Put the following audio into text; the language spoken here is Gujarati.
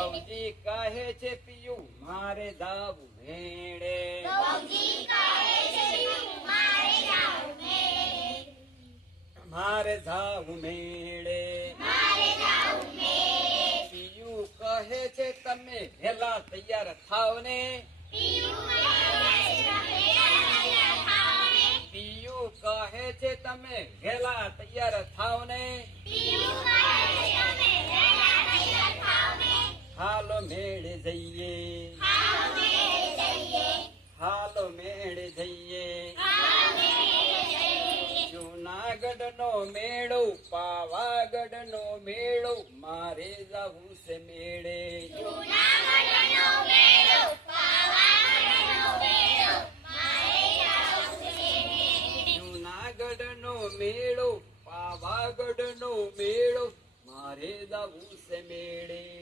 બહુજી કહે છે પિયું મારે જાવું મેળે મારે જાવું મેળે પિયું કહે છે તમે વહેલા તૈયાર થાવ ને પિયું કહે છે તમે વહેલા તૈયાર થાવ ને હાલો મેળે જઈએ હાલો મેળે જઈએ જૂનાગઢ નો મેળો પાવાગઢ નો મેળો મારે જવું છે મેળે જૂનાગઢ નો મેળો પાવાગઢ નો મેળો મારે જવું છે મેળે